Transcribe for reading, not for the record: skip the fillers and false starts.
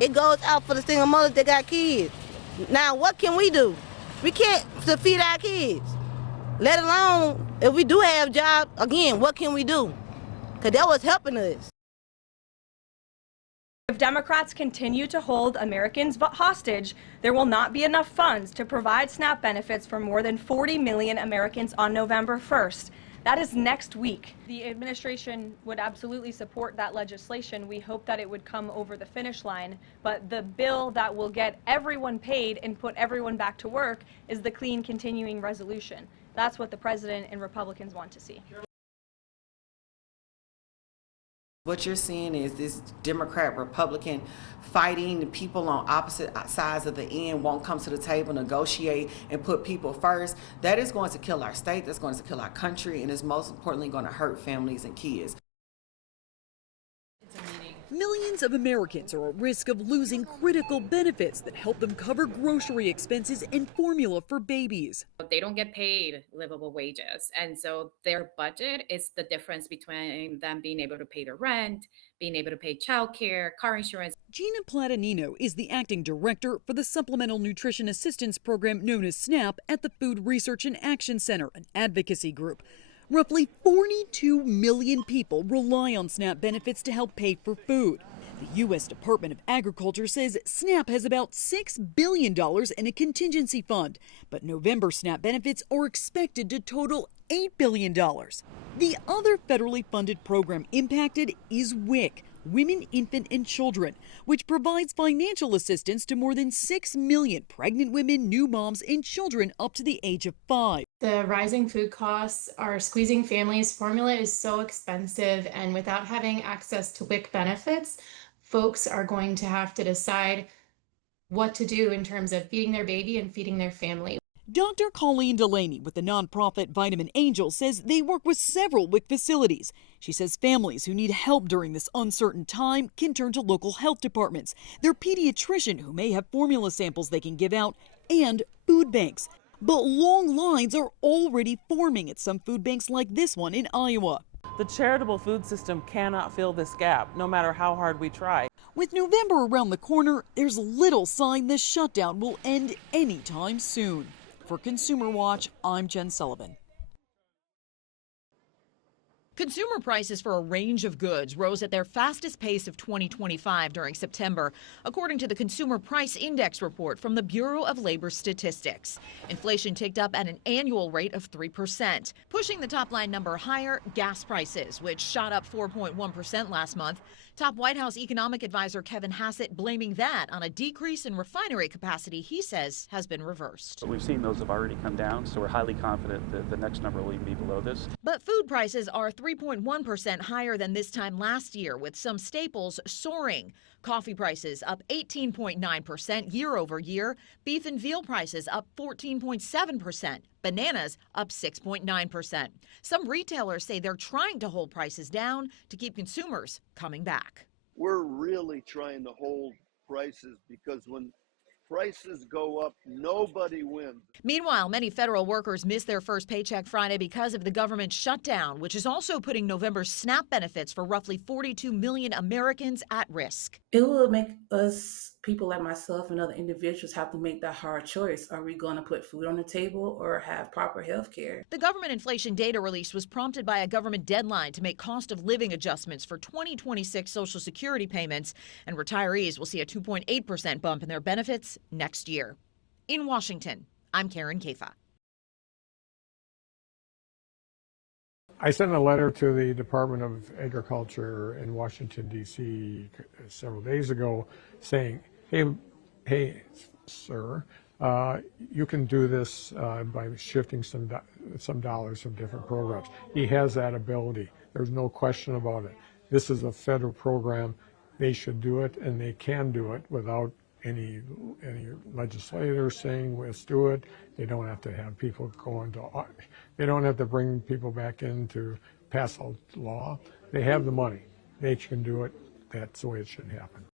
It goes out for the single mothers that got kids. Now, what can we do? We can't feed our kids, let alone if we do have jobs. Again, what can we do? Because that was helping us. If Democrats continue to hold Americans hostage, there will not be enough funds to provide SNAP benefits for more than 40 million Americans on November 1st. That is next week. The administration would absolutely support that legislation. We hope that it would come over the finish line. But the bill that will get everyone paid and put everyone back to work is the clean continuing resolution. That's what the president and Republicans want to see. What you're seeing is this Democrat, Republican fighting. The people on opposite sides of the end won't come to the table, negotiate, and put people first. That is going to kill our state, that's going to kill our country, and is most importantly going to hurt families and kids. Millions of Americans are at risk of losing critical benefits that help them cover grocery expenses and formula for babies. They don't get paid livable wages, and so their budget is the difference between them being able to pay their rent, being able to pay childcare, car insurance. Gina Platanino is the acting director for the Supplemental Nutrition Assistance Program known as SNAP at the Food Research and Action Center, an advocacy group. Roughly 42 million people rely on SNAP benefits to help pay for food. The U.S. Department of Agriculture says SNAP has about $6 billion in a contingency fund, but November SNAP benefits are expected to total $8 billion. The other federally funded program impacted is WIC, Women, Infant, and Children, which provides financial assistance to more than 6 million pregnant women, new moms, and children up to the age of 5. The rising food costs are squeezing families. Formula is so expensive, and without having access to WIC benefits, folks are going to have to decide what to do in terms of feeding their baby and feeding their family. Dr. Colleen Delaney with the nonprofit Vitamin Angel says they work with several WIC facilities. She says families who need help during this uncertain time can turn to local health departments, their pediatrician who may have formula samples they can give out, and food banks. But long lines are already forming at some food banks like this one in Iowa. The charitable food system cannot fill this gap, no matter how hard we try. With November around the corner, there's little sign this shutdown will end anytime soon. For Consumer Watch, I'm Jen Sullivan. Consumer prices for a range of goods rose at their fastest pace of 2025 during September, according to the Consumer Price Index report from the Bureau of Labor Statistics. Inflation ticked up at an annual rate of 3%. Pushing the top line number higher, gas prices, which shot up 4.1% last month. Top White House economic advisor Kevin Hassett blaming that on a decrease in refinery capacity he says has been reversed. We've seen those have already come down, so we're highly confident that the next number will even be below this. But food prices are 3.1% higher than this time last year, with some staples soaring. Coffee prices up 18.9% year over year. Beef and veal prices up 14.7%. Bananas up 6.9%. Some retailers say they're trying to hold prices down to keep consumers coming back. We're really trying to hold prices because when prices go up, nobody wins. Meanwhile, many federal workers missed their first paycheck Friday because of the government shutdown, which is also putting November's SNAP benefits for roughly 42 million Americans at risk. It will make us, people like myself and other individuals, have to make that hard choice. Are we going to put food on the table or have proper health care? The government inflation data release was prompted by a government deadline to make cost of living adjustments for 2026 Social Security payments, and retirees will see a 2.8% bump in their benefits next year. In Washington, I'm Karen Kafa. I sent a letter to the Department of Agriculture in Washington, D.C. several days ago saying, hey, sir, you can do this by shifting some dollars from different programs. He has that ability. There's no question about it. This is a federal program. They should do it, and they can do it without any legislators saying let's do it. They don't have to have people they don't have to bring people back in to pass a law. They have the money. They can do it. That's the way it should happen.